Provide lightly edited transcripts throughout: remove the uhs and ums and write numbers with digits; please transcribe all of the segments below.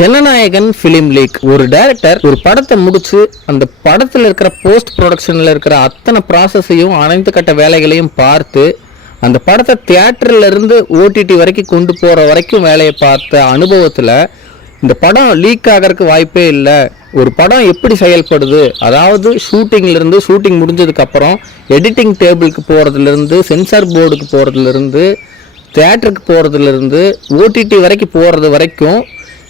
Jananayagan film leak. ஒரு director ஒரு படத்தை முடிச்சு அந்த படத்துல இருக்கிற போஸ்ட் ப்ரொடக்ஷன்ல இருக்கிற அத்தனை ப்ராசஸையும் அனைத்து கட்ட வேலைகளையும் பார்த்து அந்த படத்தை தியேட்டர்ல இருந்து ஓடிடி வரைக்கும் கொண்டு போற வரைக்கும் வேலையை பார்த்த அனுபவத்துல இந்த படம் லீக் ஆகிறதுக்கு வாய்ப்பே இல்லை. ஒரு படம் எப்படி செயல்படுது, அதாவது ஷூட்டிங் முடிஞ்சதுக்கு அப்புறம் எடிட்டிங் டேபிளுக்கு போறதுலேருந்து, சென்சார் போர்டுக்கு போறதுலேருந்து, தியேட்டருக்கு போறதுலேருந்து, ஓடிடி வரைக்கும் போறது வரைக்கும்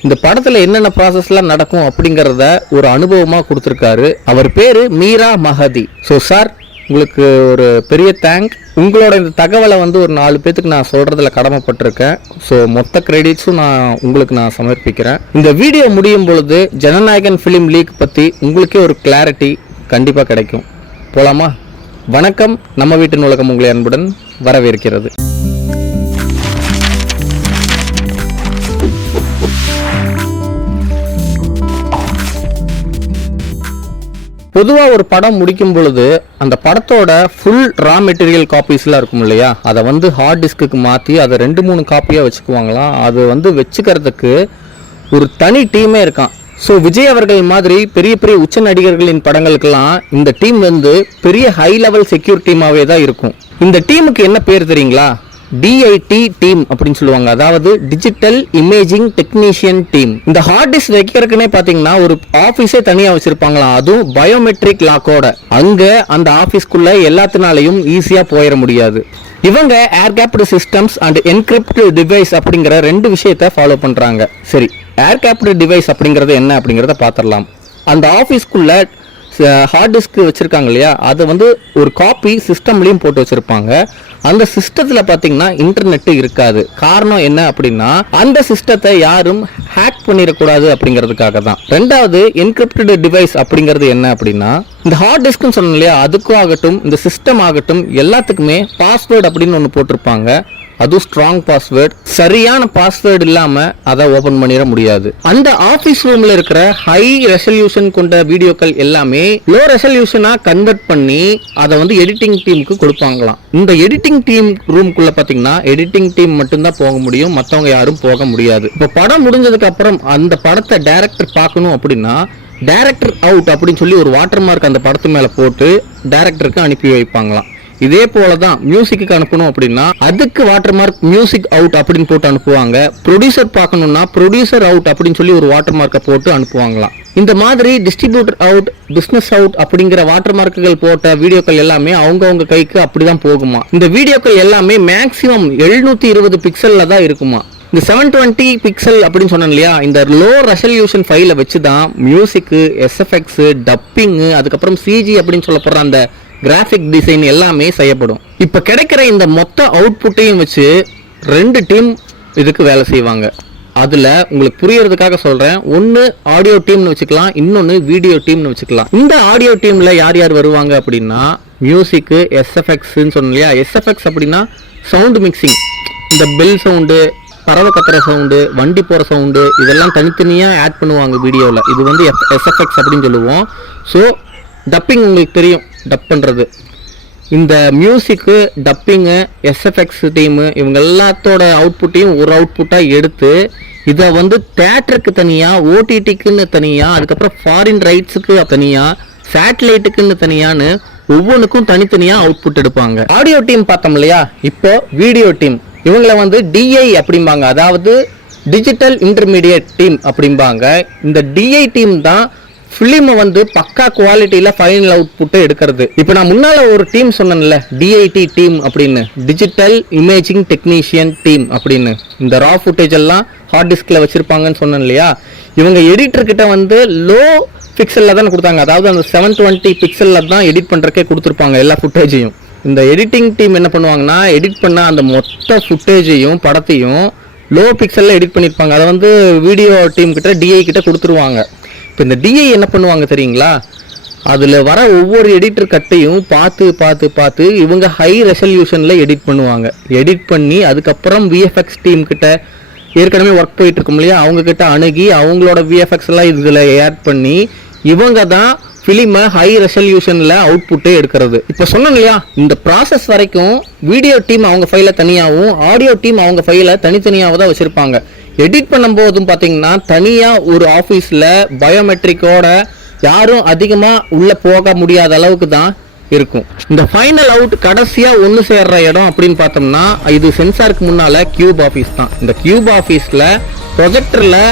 இந்த படத்துல என்னென்ன ப்ராசஸ்லாம் நடக்கும் அப்படிங்கிறத ஒரு அனுபவமாக கொடுத்துருக்காரு. அவர் பேரு மீரா மஹதி. ஸோ சார், உங்களுக்கு ஒரு பெரிய தேங்க். உங்களோட இந்த தகவலை ஒரு 4 பேத்துக்கு நான் சொல்றதுல கடமைப்பட்டிருக்கேன். ஸோ மொத்த கிரெடிட்ஸும் உங்களுக்கு நான் சமர்ப்பிக்கிறேன். இந்த வீடியோ முடியும் பொழுது ஜனநாயகன் ஃபிலிம் லீக் பற்றி உங்களுக்கே ஒரு கிளாரிட்டி கண்டிப்பாக கிடைக்கும். போலாமா? வணக்கம். நம்ம வீட்டு நூலகம் உங்களை அன்புடன் வரவேற்கிறது. பொதுவாக ஒரு படம் முடிக்கும் பொழுது அந்த படத்தோட ஃபுல் ரா மெட்டீரியல் காப்பீஸ்லாம் இருக்கும் இல்லையா, அதை ஹார்ட் டிஸ்க்கு மாற்றி அதை 2-3 காப்பியாக வச்சுக்குவாங்களாம். அது வச்சுக்கிறதுக்கு ஒரு தனி டீமே இருக்கான். ஸோ விஜய் அவர்கள் மாதிரி பெரிய பெரிய உச்ச நடிகர்களின் படங்களுக்கெல்லாம் இந்த டீம் பெரிய ஹை லெவல் செக்யூர் டீமாகவே தான் இருக்கும். இந்த டீமுக்கு என்ன பேர் தெரியுங்களா? DIT டீம் அப்படின்னு சொல்லுவாங்க. அதாவது டிஜிட்டல் இமேஜிங் டெக்னீஷியன் டீம். இந்த ஹார்ட் டிஸ்க் வைக்கிறதுக்குன்னே பாத்தீங்கன்னா ஒரு ஆபீஸே தனியா வச்சிருப்பாங்களாம். அதுவும் பயோமெட்ரிக் லாக்கோட. அங்க அந்த ஆபீஸ்க்குள்ள எல்லாத்தினாலையும் ஈஸியா போயிட முடியாது. இவங்க air gapped systems and encrypt device அப்படிங்கிற 2 விஷயத்தை ஃபாலோ பண்றாங்க. சரி, ஏர் கேப்டு டிவைஸ் அப்படிங்கறது என்ன அப்படிங்கறத பாத்திரலாம். அந்த ஆபீஸ்க்குள்ள ஹார்ட் டிஸ்க் வச்சிருக்காங்க இல்லையா, அதை ஒரு காப்பி சிஸ்டம்லயும் போட்டு வச்சிருப்பாங்க. அந்த சிஸ்டத்துல பாத்தீங்கன்னா இன்டர்நெட் இருக்காது. காரணம் என்ன அப்படின்னா அந்த சிஸ்டத்தை யாரும் ஹேக் பண்ணிடக்கூடாது அப்படிங்கிறதுக்காக தான். 2வது என்கிரிப்டட் டிவைஸ் அப்படிங்கிறது என்ன அப்படின்னா, இந்த ஹார்ட் டிஸ்க்னு சொன்னோம் இல்லையா, அதுக்கும் ஆகட்டும் இந்த சிஸ்டம் ஆகட்டும் எல்லாத்துக்குமே பாஸ்வேர்டு அப்படின்னு ஒன்று போட்டிருப்பாங்க. அதுவும் ஸ்ட்ராங் பாஸ்வேர்டு. சரியான பாஸ்வேர்டு இல்லாம அதை ஓபன் பண்ணிட முடியாது. அந்த ஆபீஸ் ரூம்ல இருக்கிற ஹை ரெசல்யூஷன் கொண்ட வீடியோக்கள் எல்லாமே லோ ரெசல்யூஷனா கன்வெர்ட் பண்ணி அதை எடிட்டிங் டீமுக்கு கொடுப்பாங்களாம். இந்த எடிட்டிங் டீம் ரூம்குள்ள பாத்தீங்கன்னா எடிட்டிங் டீம் மட்டும்தான் போக முடியும், மற்றவங்க யாரும் போக முடியாது. இப்போ படம் முடிஞ்சதுக்கு அப்புறம் அந்த படத்தை டைரக்டர் பார்க்கணும் அப்படின்னா டைரக்டர் அவுட் அப்படின்னு சொல்லி ஒரு வாட்டர் மார்க் அந்த படத்து மேல போட்டு டைரக்டருக்கு அனுப்பி வைப்பாங்களாம். இதே போலதான் மியூசிக்கு அனுப்பணும் அப்படின்னா அதுக்கு வாட்டர் மார்க் மியூசிக் அவுட் அப்படின்னு போட்டு அனுப்புவாங்க. ப்ரொடியூசர் பார்க்கணும்னா ப்ரொடியூசர் அவுட் அப்படின்னு சொல்லி ஒரு வாட்டர் மார்க்கை போட்டு அனுப்புவாங்களாம். இந்த மாதிரி டிஸ்ட்ரிபியூட்டர் அவுட், பிசினஸ் அவுட் அப்படிங்கிற வாட்டர் மார்க்குகள் போட்ட வீடியோக்கள் எல்லாமே அவங்கவுங்க கைக்கு அப்படிதான் போகுமா. இந்த வீடியோக்கள் எல்லாமே மேக்சிமம் 720 பிக்சல்ல தான் இருக்குமா. இந்த 720 பிக்சல் அப்படின்னு சொன்னேன் இல்லையா, இந்த லோ ரெசல்யூஷன் ஃபைலை வச்சு தான் மியூசிக்கு, SFX, டப்பிங்கு, அதுக்கப்புறம் CG அப்படின்னு சொல்லப்படுற அந்த கிராஃபிக் டிசைன் எல்லாமே செய்யப்படும். இப்ப கிடைக்கிற இந்த மொத்த அவுட்புட்டையும் வச்சு 2 டீம் இதுக்கு வேலை செய்வாங்க. அதுல உங்களுக்கு புரியறதுக்காக சொல்றேன். ஒன்னு ஆடியோ டீம்னு வச்சுக்கலாம், இன்னொன்னு வீடியோ டீம்னு வச்சுக்கலாம். இந்த ஆடியோ டீம்ல யார் யார் வருவாங்க அப்படின்னா மியூசிக், SFXன்னு சொன்னோம் இல்லையா. SFX அப்படின்னா சவுண்ட் மிக்சிங். இந்த பெல் சவுண்டு, பறவை கத்துற சவுண்டு, வண்டி போற சவுண்டு, இதெல்லாம் தனித்தனியா ஆட் பண்ணுவாங்க வீடியோவில். இது SFX அப்படின்னு சொல்லுவோம். ஸோ டப்பிங் உங்களுக்கு தெரியும், டப் பண்ணுறது. இந்த மியூசிக்கு, டப்பிங்கு, SFX டீமு இவங்க எல்லாத்தோட அவுட்புட்டையும் ஒரு அவுட்புட்டாக எடுத்து இதை தேட்டருக்கு தனியாக, OTTக்குன்னு தனியாக, அதுக்கப்புறம் ஃபாரின் ரைட்ஸுக்கு தனியாக, சேட்டலைட்டுக்குன்னு தனியான்னு ஒவ்வொன்றுக்கும் தனித்தனியாக அவுட்புட் எடுப்பாங்க. ஆடியோ டீம் பார்த்தோம் இல்லையா, இப்போ வீடியோ டீம். இவங்களை DI அப்படிம்பாங்க, அதாவது டிஜிட்டல் இன்டர்மீடியேட் டீம் அப்படிம்பாங்க. இந்த DI டீம் தான் ஃபிலிமை பக்கா குவாலிட்டியில ஃபைனல் அவுட்புட்டை எடுக்கிறது. இப்போ நான் முன்னால ஒரு டீம் சொன்னேன்ல, DIT டீம் அப்படின்னு, டிஜிட்டல் இமேஜிங் டெக்னீஷியன் டீம் அப்படின்னு. இந்த ரா ஃபுட்டேஜ் எல்லாம் ஹார்ட் டிஸ்க்ல வச்சிருப்பாங்கன்னு சொன்னேன் இல்லையா. இவங்க எடிட்டர் கிட்ட லோ பிக்சல்ல தான் கொடுத்தாங்க. அதாவது அந்த 720 பிக்சல்ல தான் எடிட் பண்றதுக்கே கொடுத்துருப்பாங்க எல்லா ஃபுட்டேஜையும். இந்த எடிட்டிங் டீம் என்ன பண்ணுவாங்கன்னா, எடிட் பண்ண அந்த மொத்த ஃபுட்டேஜையும் படத்தையும் லோ பிக்சல்ல எடிட் பண்ணியிருப்பாங்க. அதை வீடியோ டீம் கிட்ட, DI கிட்ட கொடுத்துருவாங்க. இப்போ இந்த DI என்ன பண்ணுவாங்க தெரியுங்களா, அதில் வர ஒவ்வொரு எடிட்டர் கட்டையும் பார்த்து பார்த்து பார்த்து இவங்க ஹை ரெசல்யூஷனில் எடிட் பண்ணுவாங்க. எடிட் பண்ணி அதுக்கப்புறம் VFX டீம் கிட்ட ஏற்கனவே ஒர்க் போயிட்டு இருக்கும் இல்லையா, அவங்க கிட்ட அணுகி அவங்களோட VFX எல்லாம் இதில் ஆட் பண்ணி இவங்க தான் ஃபிலிமை ஹை ரெசல்யூஷனில் அவுட்புட்டே எடுக்கிறது. இப்போ சொன்னோம் இல்லையா, இந்த ப்ராசஸ் வரைக்கும் வீடியோ டீம் அவங்க ஃபைலை தனியாகவும், ஆடியோ டீம் அவங்க ஃபைலை தனித்தனியாக தான் வச்சுருப்பாங்க. எடிட் பண்ணும்போதும் பார்த்தீங்கன்னா தனியாக ஒரு ஆஃபீஸில் பயோமெட்ரிக்கோட யாரும் அதிகமாக உள்ளே போக முடியாத அளவுக்கு தான் இருக்கும். இந்த ஃபைனல் அவுட் கடைசியாக ஒன்று சேர்ற இடம் அப்படின்னு பார்த்தோம்னா இது சென்சாருக்கு முன்னால் கியூப் ஆஃபீஸ் தான். இந்த கியூப் ஆஃபீஸில் ப்ரொஜெக்டரில்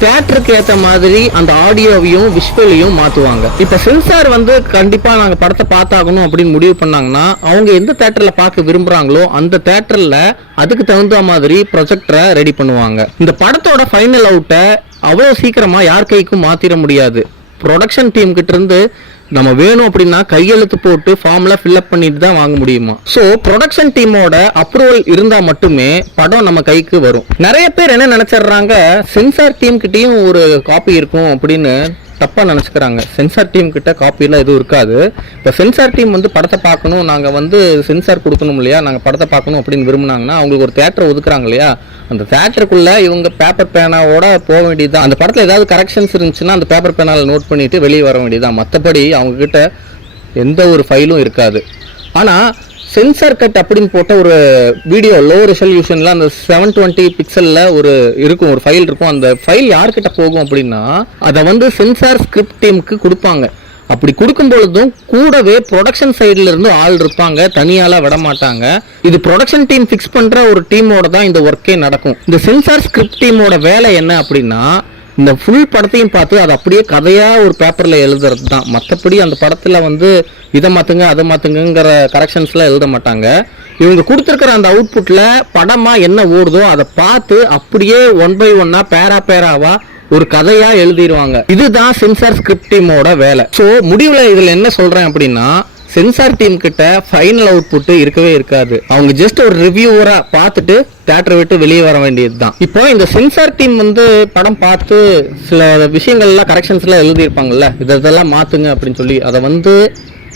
தியேட்டருக்கு ஏற்ற மாதிரி அந்த ஆடியோவையும் விஷுவலையும் மாற்றுவாங்க. இப்போ சென்சார் வந்து கண்டிப்பாக நாங்கள் படத்தை பார்த்தாகணும் அப்படின்னு முடிவு பண்ணாங்கன்னா அவங்க எந்த தியேட்டரில் பார்க்க விரும்புகிறாங்களோ அந்த தியேட்டரில் அதுக்கு தகுந்த மாதிரி ப்ரொஜெக்டரை ரெடி பண்ணுவாங்க. இந்த படத்தோட ஃபைனல் அவுட்டை அவ்வளோ சீக்கிரமாக யார் கைக்கும் மாற்றிட முடியாது. ப்ரொடக்ஷன் டீம் கிட்ட இருந்து நம்ம வேணும் அப்படின்னா கையெழுத்து போட்டு ஃபார்ம்ல ஃபில்அப் பண்ணிட்டு தான் வாங்க முடியுமா. ஸோ ப்ரொடக்ஷன் டீமோட அப்ரூவல் இருந்தா மட்டுமே படம் நம்ம கைக்கு வரும். நிறைய பேர் என்ன நினைச்சிடுறாங்க, சென்சார் டீம் கிட்டயும் ஒரு காப்பி இருக்கும் அப்படின்னு தப்பா நினைச்சுக்கிறாங்க. சென்சார் டீம் கிட்ட காப்பிலாம் எதுவும் இருக்காது. இப்போ சென்சார் டீம் வந்து படத்தை பார்க்கணும், நாங்கள் வந்து சென்சார் கொடுக்கணும் இல்லையா, நாங்கள் படத்தை பார்க்கணும் அப்படின்னு விரும்புனாங்கன்னா அவங்களுக்கு ஒரு தியேட்டர் ஒதுக்குறாங்க இல்லையா, அந்த தியேட்டருக்குள்ள இவங்க பேப்பர் பேனாவோட போக வேண்டியதுதான். அந்த படத்தில் ஏதாவது கரெக்ஷன்ஸ் இருந்துச்சுன்னா அந்த பேப்பர் பேனால நோட் பண்ணிட்டு வெளியே வர வேண்டியதுதான். மற்றபடி அவங்க கிட்ட எந்த ஒரு ஃபைலும் இருக்காது. ஆனால் சென்சார் கட் அப்படின்னு போட்ட ஒரு வீடியோ லோ ரெசல்யூஷனில் அந்த 720 பிக்சலில் ஒரு இருக்கும், ஒரு ஃபைல் இருக்கும். அந்த ஃபைல் யார்கிட்ட போகும் அப்படின்னா அதை வந்து சென்சார் ஸ்கிரிப்ட் டீமுக்கு கொடுப்பாங்க. அப்படி கொடுக்கும் பொழுதும் கூடவே ப்ரொடக்ஷன் சைடில் இருந்து ஆள் இருப்பாங்க, தனியால விட மாட்டாங்க. இது ப்ரொடக்ஷன் டீம் ஃபிக்ஸ் பண்ணுற ஒரு டீமோட தான் இந்த ஒர்க்கே நடக்கும். இந்த சென்சார் ஸ்கிரிப்ட் டீமோட வேலை என்ன அப்படின்னா இந்த ஃபுல் படத்தையும் பார்த்து அது அப்படியே கதையாக ஒரு பேப்பரில் எழுதுறது தான். மற்றபடி அந்த படத்தில் வந்து இதை மாற்றுங்க அதை மாற்றுங்கிற கரெக்ஷன்ஸ்லாம் எழுத மாட்டாங்க. இவங்க கொடுத்துருக்கிற அந்த அவுட்புட்டில் படமாக என்ன ஓடுதோ அதை பார்த்து அப்படியே 1 by 1 பேராவா ஒரு கதையா எழுதிடுவாங்க. இதுதான் சென்சார் ஸ்கிரிப்ட் டீமோட வேலை. ஸோ முடிவில் இதில் என்ன சொல்கிறேன் அப்படின்னா சென்சார் டீம் கிட்ட ஃபைனல் அவுட்புட் இருக்கவே இருக்காது. அவங்க ஜஸ்ட் ஒரு ரிவ்யூவரா பார்த்துட்டு தியேட்டரை விட்டு வெளியே வர வேண்டியது தான். இப்போ இந்த சென்சார் டீம் வந்து படம் பார்த்து சில விஷயங்கள்லாம் கரெக்ஷன்ஸ்லாம் எழுதியிருப்பாங்கல்ல, இதெல்லாம் மாற்றுங்க அப்படின்னு சொல்லி அதை வந்து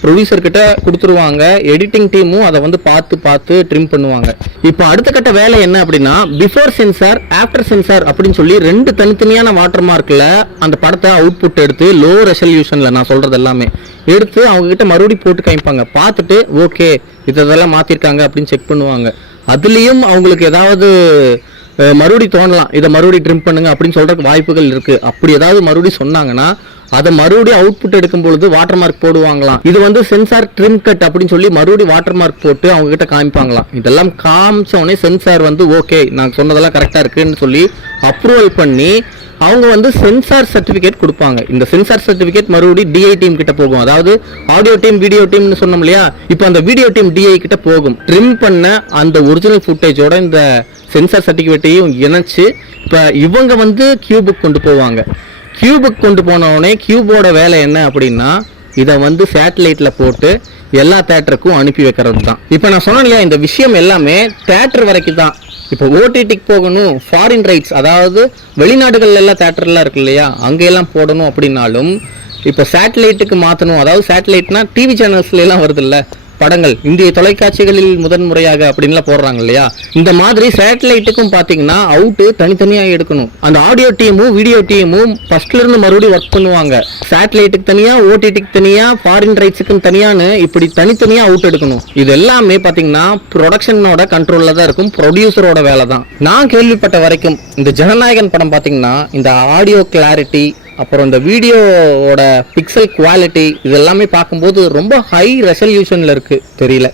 ப்ரொடியூசர் கிட்ட கொடுத்துருவாங்க. எடிட்டிங் டீமும் அதை வந்து பார்த்து ட்ரிம் பண்ணுவாங்க. இப்போ அடுத்த கட்ட வேலை என்ன அப்படின்னா பிஃபோர் சென்சார் ஆஃப்டர் சென்சார் அப்படின்னு சொல்லி 2 தனித்தனியான வாட்டர் மார்க்கில் அந்த படத்தை அவுட்புட் எடுத்து லோ ரெசல்யூஷனில் நான் சொல்கிறது எல்லாமே எடுத்து அவங்க கிட்ட மறுபடியும் போட்டு காமிப்பாங்க. பார்த்துட்டு ஓகே இதெல்லாம் மாற்றிருக்காங்க அப்படின்னு செக் பண்ணுவாங்க. அதுலேயும் அவங்களுக்கு ஏதாவது மறுபடியும் தோணலாம், இதை மறுபடியும் ட்ரிம் பண்ணுங்க அப்படின்னு சொல்றதுக்கு வாய்ப்புகள் இருக்கு. அப்படி ஏதாவது மறுபடியும் சொன்னாங்கன்னா அதை மறுபடியும் அவுட்புட் எடுக்கும் பொழுது வாட்டர் மார்க் போடுவாங்களாம். இது வந்து சென்சார் ட்ரிம் கட் அப்படின்னு சொல்லி மறுபடியும் வாட்டர் மார்க் போட்டு அவங்க கிட்ட காமிப்பாங்களாம். இதெல்லாம் காமிச்ச உடனே சென்சார் வந்து ஓகே நான் சொன்னதெல்லாம் கரெக்டா இருக்குன்னு சொல்லி அப்ரூவல் பண்ணி அவங்க வந்து சென்சார் சர்டிபிகேட் கொடுப்பாங்க. இந்த சென்சார் சர்டிபிகேட் மறுபடியும் டிஐ டீம் கிட்ட போகும். அதாவது ஆடியோ டீம் வீடியோ டீம்னு சொன்னோம் இல்லையா, இப்போ அந்த வீடியோ டீம் டிஐ கிட்ட போகும். ட்ரிம் பண்ண அந்த ஒரிஜினல் ஃபுட்டேஜோட இந்த சென்சார் சர்டிபிகேட்டையும் இணைச்சு இப்போ இவங்க வந்து கியூபுக்கு கொண்டு போவாங்க. கியூபுக்கு கொண்டு போனவுடனே கியூபோட வேலை என்ன அப்படின்னா இதை வந்து சேட்டலைட்டில் போட்டு எல்லா தேட்டருக்கும் அனுப்பி வைக்கிறது தான். இப்போ நான் சொன்னேன் இல்லையா, இந்த விஷயம் எல்லாமே தேட்டர் வரைக்கும் தான். இப்போ ஓடிடிக்கு போகணும், ஃபாரின் ரைட்ஸ் அதாவது வெளிநாடுகள் எல்லாம் தேட்டர்லாம் இருக்கு இல்லையா, அங்கெல்லாம் போடணும் அப்படின்னாலும் இப்போ சேட்டலைட்டுக்கு மாற்றணும். அதாவது சேட்டலைட்னா டிவி சேனல்ஸ்ல எல்லாம் வருது இல்லை படங்கள், இந்திய தொலைக்காட்சிகளில் முதன்முறையாக அப்படின்லாம் போடுறாங்க இல்லையா, இந்த மாதிரி சேட்டலைட்டுக்கும் பார்த்தீங்கன்னா அவுட்டு தனித்தனியாக எடுக்கணும். அந்த ஆடியோ டீமும் வீடியோ டீமும் ஃபர்ஸ்ட்ல இருந்து மறுபடியும் ஒர்க் பண்ணுவாங்க. சேட்டலைட்டுக்கு தனியாக, ஓடிடிக்கு தனியாக, ஃபாரின் ரைட்ஸுக்கும் தனியான்னு இப்படி தனித்தனியாக அவுட் எடுக்கணும். இது எல்லாமே பார்த்தீங்கன்னா ப்ரொடக்ஷனோட கண்ட்ரோலில் தான் இருக்கும், ப்ரொடியூசரோட வேலை தான். நான் கேள்விப்பட்ட வரைக்கும் இந்த ஜனநாயகன் படம் பார்த்தீங்கன்னா இந்த ஆடியோ கிளாரிட்டி அப்புறம் இந்த வீடியோவோட பிக்சல் குவாலிட்டி இதெல்லாமே பார்க்கும்போது ரொம்ப ஹை ரெசல்யூஷனில் இருக்குது. தெரியல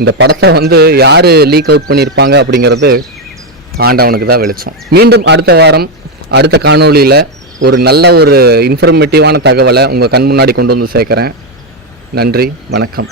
இந்த படத்தை வந்து யார் லீக் அவுட் பண்ணியிருப்பாங்க அப்படிங்கிறது ஆண்டவனுக்கு தான் வெளிச்சம். மீண்டும் அடுத்த வாரம் அடுத்த காணொளியில் ஒரு நல்ல ஒரு இன்ஃபர்மேட்டிவான தகவலை உங்கள் கண் முன்னாடி கொண்டு வந்து சேர்க்குறேன். நன்றி, வணக்கம்.